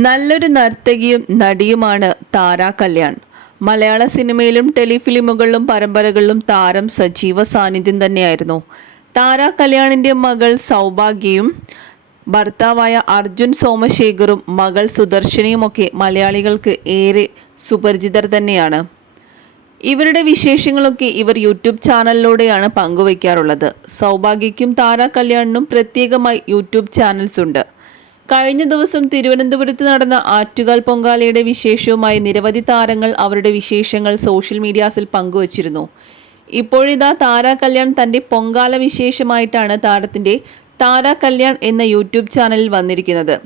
നല്ലൊരു നർത്തകിയും നടിയുമാണ് താര കല്യാൺ. മലയാള സിനിമയിലും ടെലിഫിലിമുകളിലും പരമ്പരകളിലും താരം സജീവ സാന്നിധ്യം തന്നെയായിരുന്നു. താര കല്യാണിന്റെ മകൾ സൗഭാഗ്യയും ഭർത്താവായ അർജുൻ സോമശേഖറും മകൾ സുദർശനയുമൊക്കെ മലയാളികൾക്ക് ഏറെ സുപരിചിതർ തന്നെയാണ്. ഇവരുടെ വിശേഷങ്ങളൊക്കെ ഇവർ യൂട്യൂബ് ചാനലിലൂടെയാണ് പങ്കുവയ്ക്കാറുള്ളത്. സൗഭാഗ്യയ്ക്കും താര കല്യാണിനും പ്രത്യേകമായി യൂട്യൂബ് ചാനൽസ് ഉണ്ട്. കഴിഞ്ഞ ദിവസം തിരുവനന്തപുരത്ത് നടന്ന ആറ്റുകാൽ പൊങ്കാലയുടെ വിശേഷവുമായി നിരവധി താരങ്ങൾ അവരുടെ വിശേഷങ്ങൾ സോഷ്യൽ മീഡിയാസിൽ പങ്കുവച്ചിരുന്നു. ഇപ്പോഴിതാ താര കല്യാൺ തന്റെ പൊങ്കാല വിശേഷമായിട്ടാണ് താരത്തിന്റെ താര കല്യാൺ എന്ന യൂട്യൂബ് ചാനലിൽ വന്നിരിക്കുന്നത്.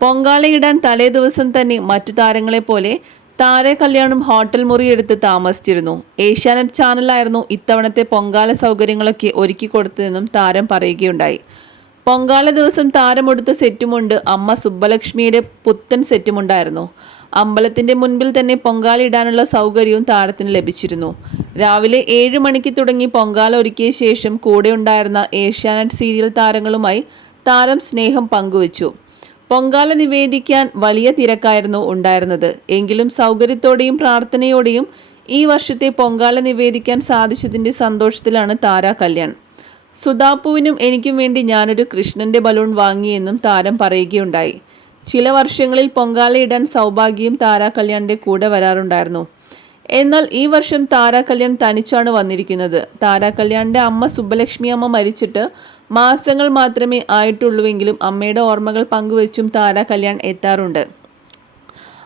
പൊങ്കാലയിടാൻ തലേ ദിവസം തന്നെ മറ്റു താരങ്ങളെപ്പോലെ താര കല്യാണും ഹോട്ടൽ മുറിയെടുത്ത് താമസിച്ചിരുന്നു. ഏഷ്യാനെറ്റ് ചാനലായിരുന്നു ഇത്തവണത്തെ പൊങ്കാല സൗകര്യങ്ങളൊക്കെ ഒരുക്കി കൊടുത്തതെന്നും താരം പറയുകയുണ്ടായി. പൊങ്കാല ദിവസം താരമെടുത്ത സെറ്റുമുണ്ട് അമ്മ സുബ്ബലക്ഷ്മിയുടെ പുത്തൻ സെറ്റുമുണ്ടായിരുന്നു. അമ്പലത്തിന്റെ മുൻപിൽ തന്നെ പൊങ്കാല ഇടാനുള്ള സൗകര്യവും താരത്തിന് ലഭിച്ചിരുന്നു. രാവിലെ ഏഴ് മണിക്ക് തുടങ്ങി പൊങ്കാല ഒരുക്കിയ ശേഷം കൂടെ ഉണ്ടായിരുന്ന ഏഷ്യാനെറ്റ് സീരിയൽ താരങ്ങളുമായി താരം സ്നേഹം പങ്കുവച്ചു. പൊങ്കാല നിവേദിക്കാൻ വലിയ തിരക്കായിരുന്നു ഉണ്ടായിരുന്നത്. എങ്കിലും സൗകര്യത്തോടെയും പ്രാർത്ഥനയോടെയും ഈ വർഷത്തെ പൊങ്കാല നിവേദിക്കാൻ സാധിച്ചതിന്റെ സന്തോഷത്തിലാണ് താര കല്യാൺ. സുധാപ്പുവിനും എനിക്കും വേണ്ടി ഞാനൊരു കൃഷ്ണന്റെ ബലൂൺ വാങ്ങിയെന്നും താരം പറയുകയുണ്ടായി. ചില വർഷങ്ങളിൽ പൊങ്കാലയിടാൻ സൗഭാഗ്യം താര കല്യാണിന്റെ കൂടെ വരാറുണ്ടായിരുന്നു. എന്നാൽ ഈ വർഷം താര കല്യാൺ തനിച്ചാണ് വന്നിരിക്കുന്നത്. താര കല്യാണിന്റെ അമ്മ സുബ്ബലക്ഷ്മി അമ്മ മരിച്ചിട്ട് മാസങ്ങൾ മാത്രമേ ആയിട്ടുള്ളൂവെങ്കിലും അമ്മയുടെ ഓർമ്മകൾ പങ്കുവെച്ചും താര കല്യാൺ എത്താറുണ്ട്.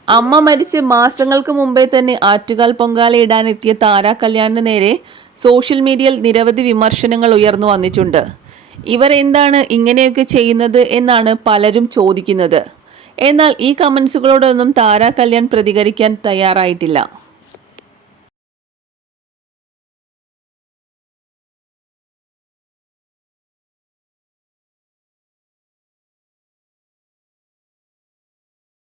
അമ്മ മരിച്ച് മാസങ്ങൾക്ക് മുമ്പേ തന്നെ ആറ്റുകാൽ പൊങ്കാല ഇടാനെത്തിയ താര കല്യാണിന് നേരെ സോഷ്യൽ മീഡിയയിൽ നിരവധി വിമർശനങ്ങൾ ഉയർന്നു വന്നിട്ടുണ്ട്. ഇവർ എന്താണ് ഇങ്ങനെയൊക്കെ ചെയ്യുന്നത് എന്നാണ് പലരും ചോദിക്കുന്നത്. എന്നാൽ ഈ കമൻസുകളോടൊന്നും താര കല്യാൺ പ്രതികരിക്കാൻ തയ്യാറായിട്ടില്ല.